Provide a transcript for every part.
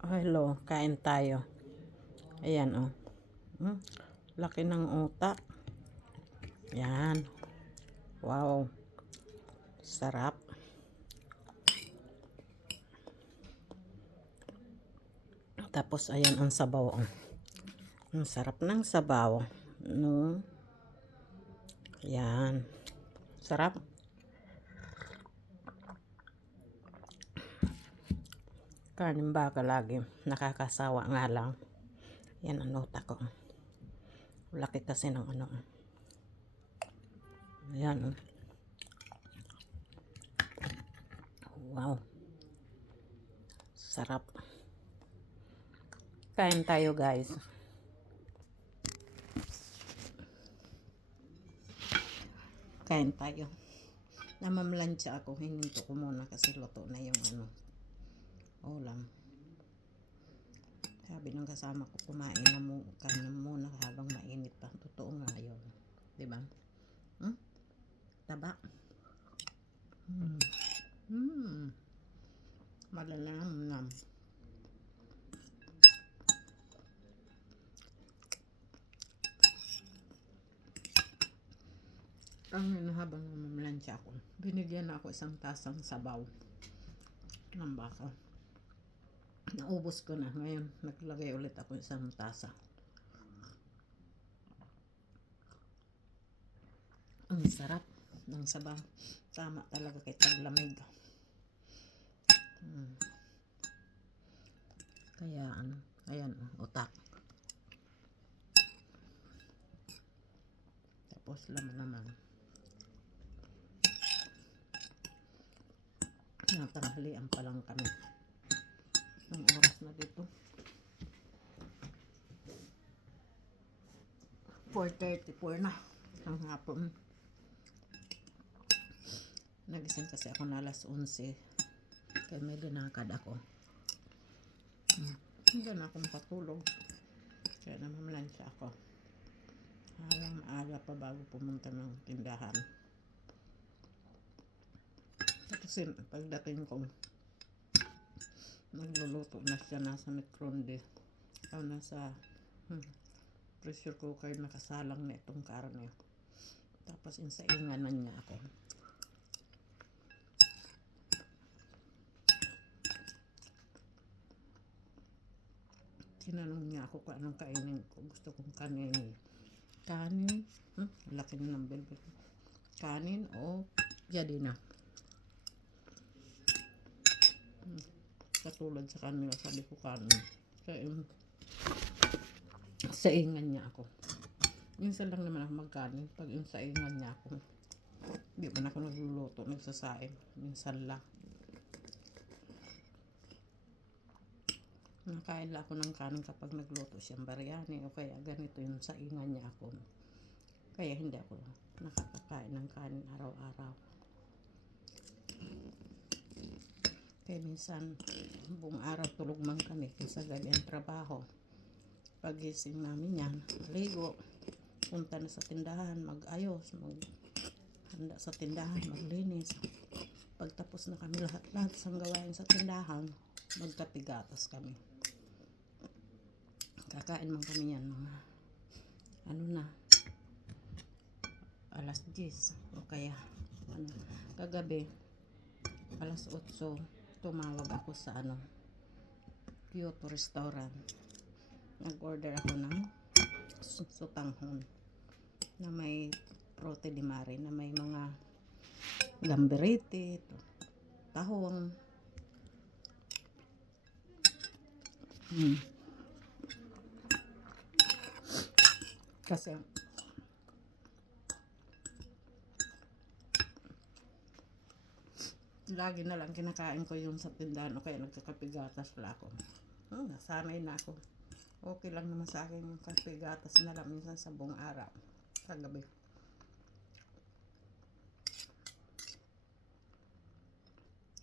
Hello, kain tayo. Ayan, oh. Hmm, laki ng utak. Yan. Wow. Sarap. Tapos, ayan ang sabaw, oh. Ang sarap ng sabaw. No? Yan. Sarap. Karning baka lagi. Nakakasawa nga lang. Yan ang utak ko. Laki kasi ng ano. Ayan, oh. Wow. Sarap. Kain tayo, guys. Kain tayo. Namamlansya ako. Hininto ko muna kasi luto na yung ano, ulam. Sabi ng kasama ko, kumain na muna habang mainit pa. Totoo nga yun. Diba? Taba. Malalamnam. Ang habang namamlansya ako, binigyan na ako isang tasang sabaw ng baka. Naubos ko na. Ngayon, naglagay ulit ako isang tasa. Ang sarap ng sabaw. Tama talaga kay taglamig. Kaya ano, ayan, utak. Tapos laman naman. Natanghalian pa lang kami. Ang oras na dito. 4:34 na ang hapon. Nagising kasi ako na alas 11. Kaya may dinakad ako. Hindi na ako makatulog. Kaya namamlansya ako. Halang maaga pa bago pumunta ng tindahan. Tapos pagdating ko, nagluluto na siya, nasa microonde. O nasa pressure cooker, nakasalang na itong karne. Tapos insainganan niya ako. Tinanong niya ako kung anong kainin ko. Gusto kong kanin. Kanin? Laki na ng bell. Kanin o yadina? Katulad sa kanila, sabi ko kanin. Kaya saingan niya ako. Minsan lang naman ako magkanin. Pag saingan niya ako, hindi man ako nagluluto, nagsasaing. Minsan lang. Nakain lang ako ng kanin kapag nagluto siyang biryani o kaya ganito yung saingan niya ako. Kaya hindi ako nakakakain ng kanin araw-araw. Kaya minsan buong araw tulog man kami kasi gabi ang trabaho. Pagising namin yan, maligo, punta na sa tindahan, mag-ayos, maghanda sa tindahan, maglinis. Pagtapos na kami lahat sa gawain sa tindahan, magkapigatas kami. Kakain man kami yan mga alas 10 o kaya kagabi alas 8 tumawag ako sa Kyoto restaurant. Nag-order ako ng sutanghon na may prote di mare, na may mga gamberete, tahong. Kasi lagi na lang kinakain ko yung sa tindahan o kaya nagkakapigatas pala ako. Nasanay na ako. Okay lang naman sa akin yung kapigatas na lang minsan sa buong araw, sa gabi.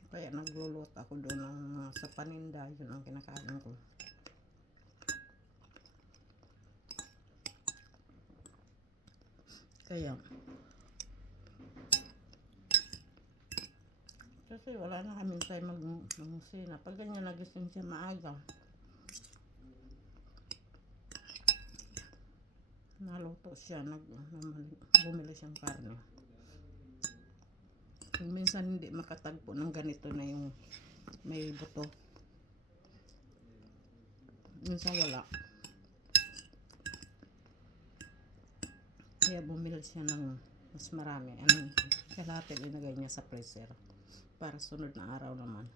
Kaya nagluluto ako doon sa paninda, yun ang kinakain ko. Kaya kasi wala na kami tayo magmusina. Pag ganyan nagising siya maaga, naluto siya, bumili siyang karne. Kung minsan hindi makatagpo ng ganito na yung may buto, minsan wala, kaya bumili siya ng mas marami. Anong kalahati linagay niya sa freezer para sunod na araw naman.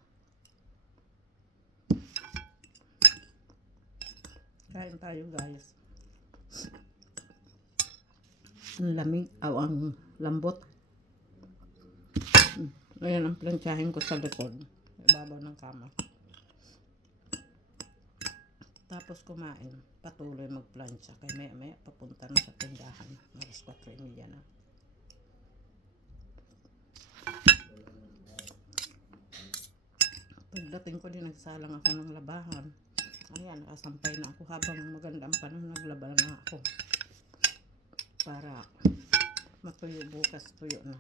Kain tayo guys. Ang lamig, ang lambot. Ayan ang plantsahin ko sa likod, ibabaw ng kama. Tapos kumain, patuloy magplantsa. Kaya maya maya papunta na sa tindahan. Alas 4:30 na. Pagdating ko din, nagsalang ako ng labahan. Ayan, nakasampay na ako habang magandang panahon, naglaba na ako. Para matuyo bukas, tuyo na.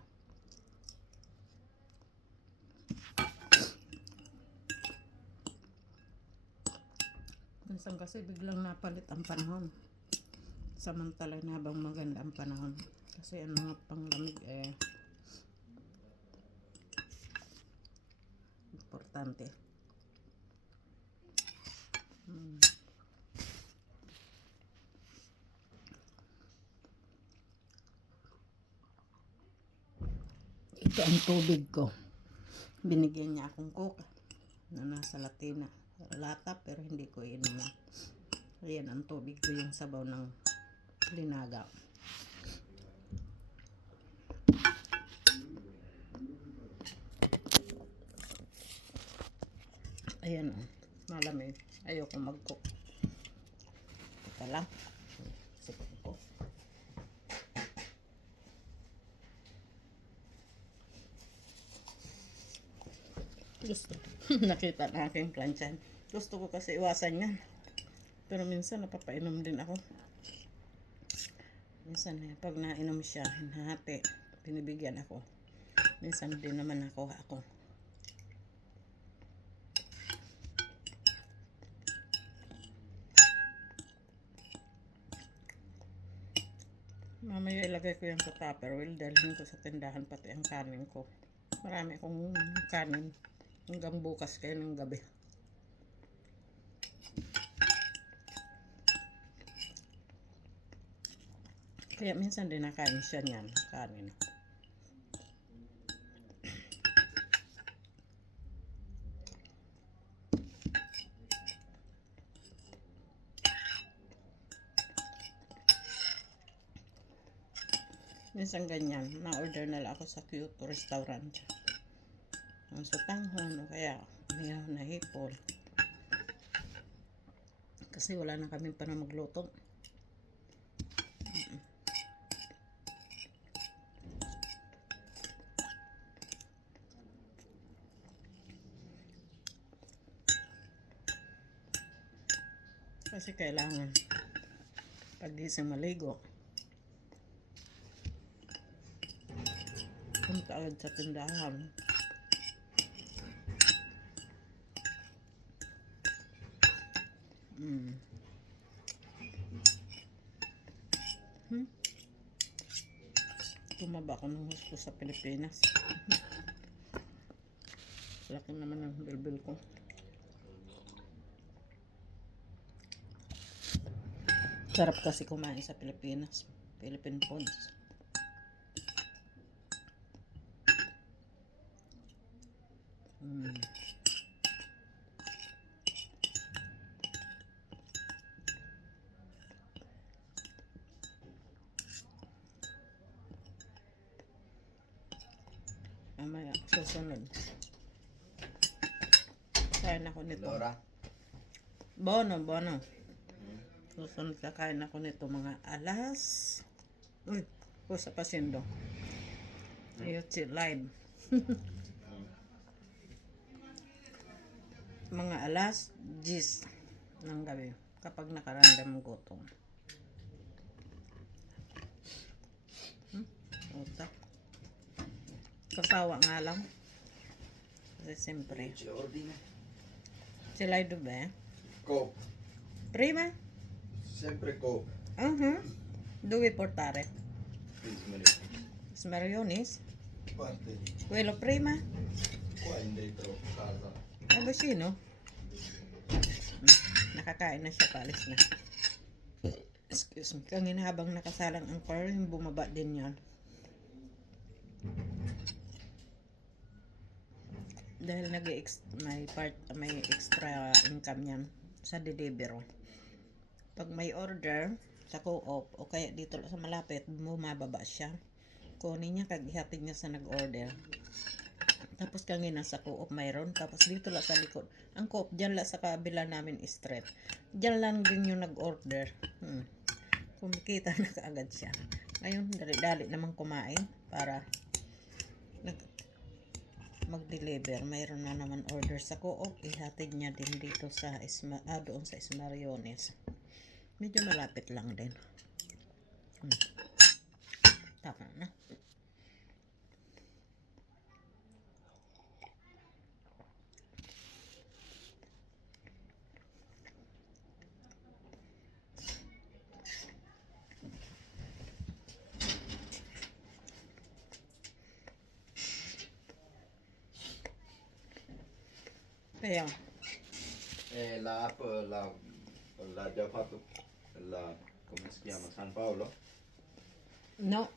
Minsan kasi biglang napalit ang panahon. Samantala na habang maganda ang panahon. Kasi ang mga panglamig importante. Ito ang tubig ko. Binigyan niya akong coke na nasa lata pero hindi ko inumin. Ayan ang tubig ko, yung sabaw ng linaga. Ayan o, malamig. Ayoko mag-cook. Ito lang. Sipin ko. Gusto. Nakita na aking plansyan. Gusto ko kasi iwasan yan. Pero minsan napapainom din ako. Minsan pag nainom siya, hinahati, binibigyan ako. Minsan din naman ako. Mamaya ilagay ko yan sa Tupperware. Dalhin ko sa tindahan pati ang kanin ko. Marami akong kanin. Hanggang bukas kayo ng gabi. Kaya minsan din nakain siya niyan, kanin. Minsan ganyan, na-order na lang ako sa Kyoto restaurant. Ang sutanghon o kaya na hipon. Kasi wala na kami pa na magluto. Kasi kailangan pagising maligo, punta agad sa tindahan. Tumaba ako ng husto sa Pilipinas. Laki naman ang bilbil ko. Sarap kasi kumain sa Pilipinas. Philippine foods. Mamaya, susunod. Kain ako nito. Laura? Bono. Susunod kakain ako nito mga alas. Uy, sa pasindo. Ayot si live. Mga alas 10 ng gabi. Kapag nakaramdam ng gutom. Uta. Kasawa nga lang. Kasi siyempre. Sila ito ba? Coke. Prima? Siyempre Coke. Dove portare? Smarionis? Parte di Quello prima? qua in dentro casa. Ang vicino? Nakakain na siya, palis na. Excuse me. Kanina habang nakasalang ang car, yung bumaba din yan. Dahil may extra income yan sa delivery. Pag may order sa co-op o kaya dito sa malapit, bumababa siya. Kunin niya kag ihatid niya sa nag-order. Tapos kanina sa co-op mayroon. Tapos dito lang sa likod. Ang co-op dyan lang sa kabila namin street. Dyan lang din yung nag-order. Kumikita na kaagad siya. Ngayon, dali-dali naman kumain para mag-deliver. Mayroon na naman order sa co-op. Ihatid niya din dito sa doon sa Esmariones. Medyo malapit lang din. Tama na. Kaya, La app l'ha già fatto come si chiama? San Paolo? no,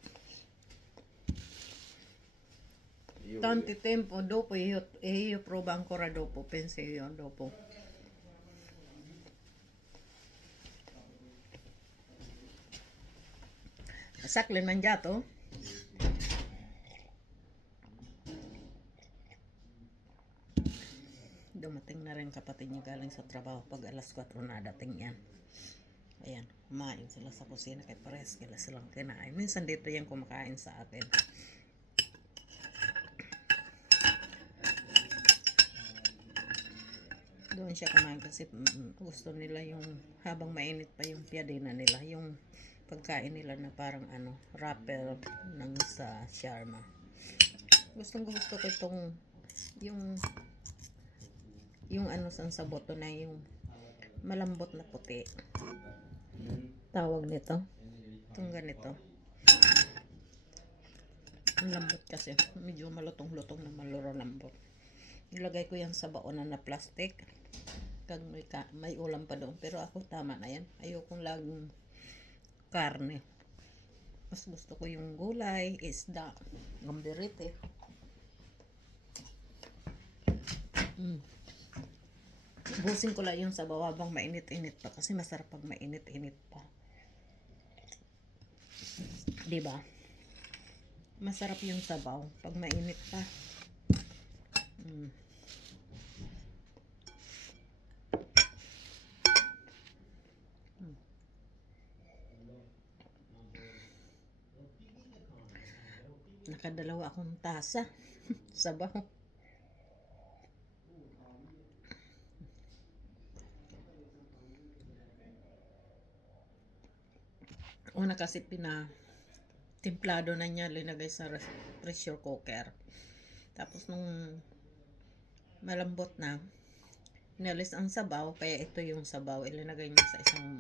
Io tanti tempo dopo io provo ancora dopo, penso io dopo. Saklen mangiato? Dumating na rin kapatid niya galing sa trabaho pag alas 4 na dating yan. Ayan, kumain sila sa kusina kay pares kila silang kinain. Minsan dito yan kumakain sa atin. Doon siya kumain kasi gusto nila yung habang mainit pa yung piyadina nila, yung pagkain nila na parang wrapper ng sa shawarma. Gusto ko itong yung sa boto na yung malambot na puti. Tawag nito. Itong ganito. Ang lambot kasi. Medyo malutong-lutong na maluro-lambot. Ilagay ko yan sa baonan na plastic. Kag may ulam pa doon. Pero ako tama na yan. Ayokong laging karne. Mas gusto ko yung gulay, isda, gambirite. Busin ko lang yung sabaw habang mainit-init pa. Kasi masarap pag mainit-init pa. Diba? Masarap yung sabaw pag mainit pa. Nakadalawa akong tasa. Sabaw. Una kasi timplado na niya, linagay sa pressure cooker. Tapos nung malambot na, inalis ang sabaw, kaya ito yung sabaw, ilinagay niya sa isang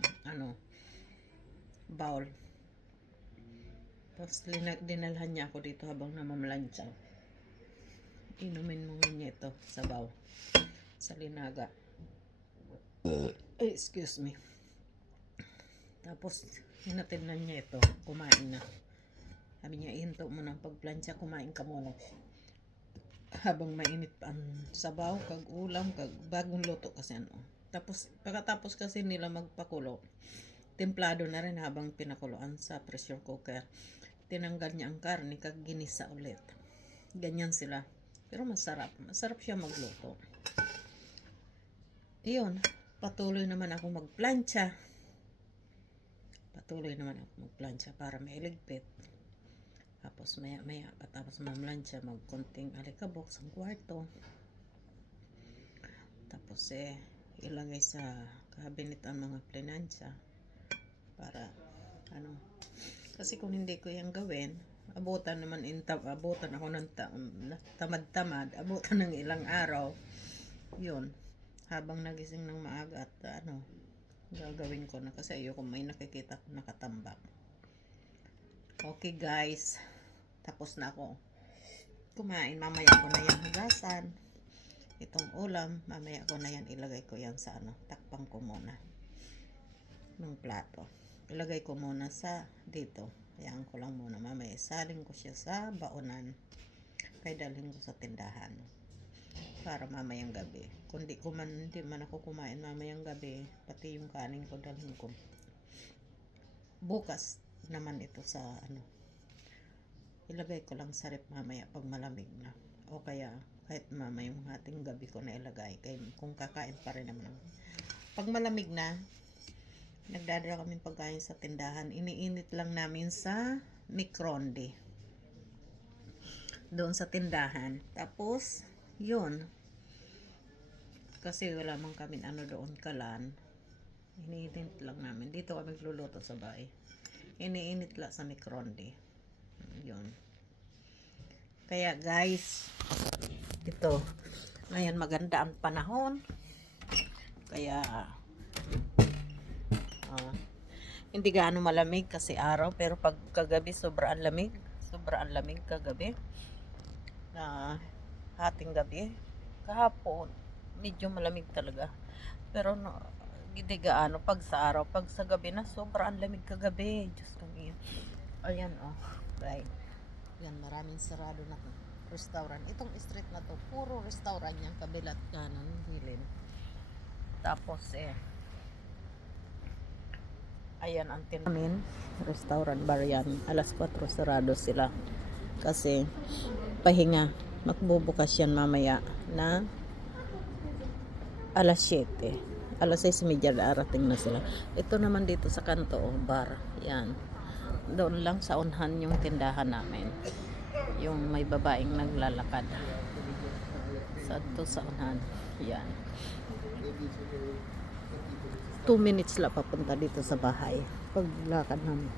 bowl. Tapos dinalhan niya ako dito habang namamalansya. Inumin mo niya ito, sabaw, sa linaga. Excuse me. Tapos hinatid na niya ito, kumain na. Sabi niya, ihinto mo ng pagplansya, kumain ka muna. Habang mainit pa ang sabaw, kag ulam, kag bagong luto kasi Tapos, pagkatapos kasi nila magpakulo, templado na rin habang pinakuluan sa pressure cooker. Tinanggal niya ang karne, kag ginisa ulit. Ganyan sila. Pero masarap. Masarap siya magluto. Iyon, patuloy naman ako magplansya. Para mailigpit. Tapos maya patapos mamlansya, magkonting alikabok sa kwarto. Tapos ilagay sa cabinet ang mga plinansya para kasi kung hindi ko yan gawin, abutan ako ng tamad-tamad, abutan ng ilang araw. Yun, habang nagising ng maaga at gagawin ko na kasi ayoko may nakikita ko nakatambak. Okay guys, tapos na ako kumain. Mamaya ko na yan hugasan. Itong ulam, mamaya ko na yan ilagay ko yan sa ano, takpang ko muna ng plato. Ilagay ko muna sa dito. Hayaan ko lang muna. Mamaya saling ko siya sa baonan. Kaya dalhin ko sa tindahan. Para mamayang gabi. Kung hindi man ako kumain mamayang gabi, pati yung kanin ko dalhin ko. Bukas naman ito sa ano. Ilagay ko lang sa rep mamaya pag malamig na. O kaya kahit mamayang hating gabi ko na ilagay. Kaya kung kakain pa rin naman. Pag malamig na, nagdadala kami pagkain sa tindahan. Iniinit lang namin sa microonde. Doon sa tindahan. Tapos, yun. Kasi wala man kami ano doon kalan. Iniinit lang namin. Dito kami magluluto sa bahay. Iniinit lang sa microonde. Yun. Kaya guys, ito. Ngayon maganda ang panahon. Kaya hindi gaano malamig kasi araw, pero pag kagabi sobrang lamig kagabi. Hating gabi, kahapon medyo malamig talaga, pero no, hindi gaano pag sa araw. Pag sa gabi na sobrang lamig kagabi. Diyos ko ngayon. Ayan right. Yan, maraming sarado na restaurant. Itong street na to, puro restaurant yan, kabilat kanan, hilin. Tapos ayan ang tinamin, restaurant bar yan. Alas 4 sarado sila. Kasi pahinga. Magbubukas yan mamaya na alas 7. Alas 6:30 darating na sila. Ito naman dito sa kanto, bar. Yan. Doon lang sa unhan yung tindahan namin. Yung may babaeng naglalakad. Sa unhan. Yan. 2 minutes lang papunta dito sa bahay paglakad namin.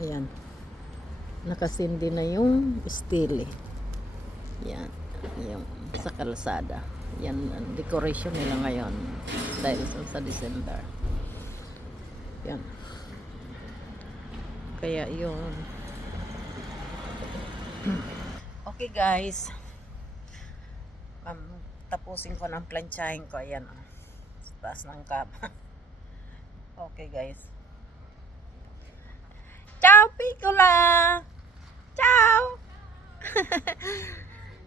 Ayan, nakasindi na yung stele. Yan, yung sa kalsada. Yan ang decoration nila ngayon dahil sa December. Yan, kaya yun. Okay guys, tapusin ko ng plantsahin ko. Ayan taas ng kama. Okay guys. Ciao Piccola! Ciao!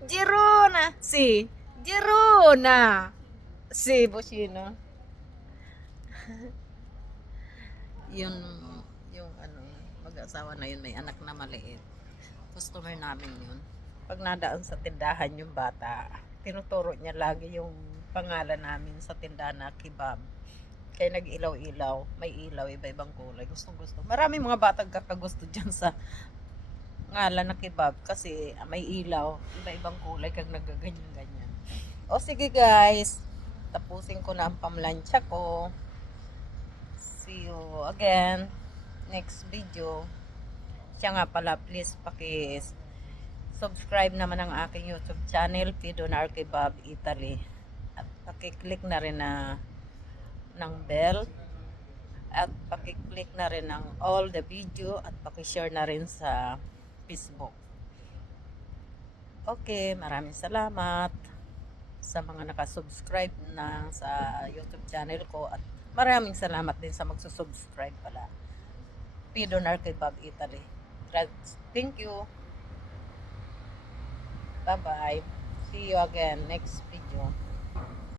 Girona! Si! Girona! Si Bocino. yung ano, mag-asawa na yun, may anak na maliit. Customer namin yun. Pag nadaan sa tindahan yung bata, tinuturo niya lagi yung pangalan namin sa tindahan na kebab. Kaya nag-ilaw-ilaw. May ilaw, iba-ibang kulay. Gustong-gusto. Maraming mga batang kakagusto dyan sa ngalan na kebab. Kasi may ilaw, iba-ibang kulay kag nagaganyan-ganyan. O sige guys, tapusin ko na ang pamlansya ko. See you again next video. Siya nga pala, please subscribe naman ang aking YouTube channel, Pidonar Kebab Italy. At pakiclick na rin ng bell. At pakiclick na rin ng all the video. At pakishare na rin sa Facebook. Okay, maraming salamat sa mga nakasubscribe na sa YouTube channel ko. At maraming salamat din sa magsusubscribe pala. Pidonar Kebab Italy. Thank you. Bye-bye. See you again next video.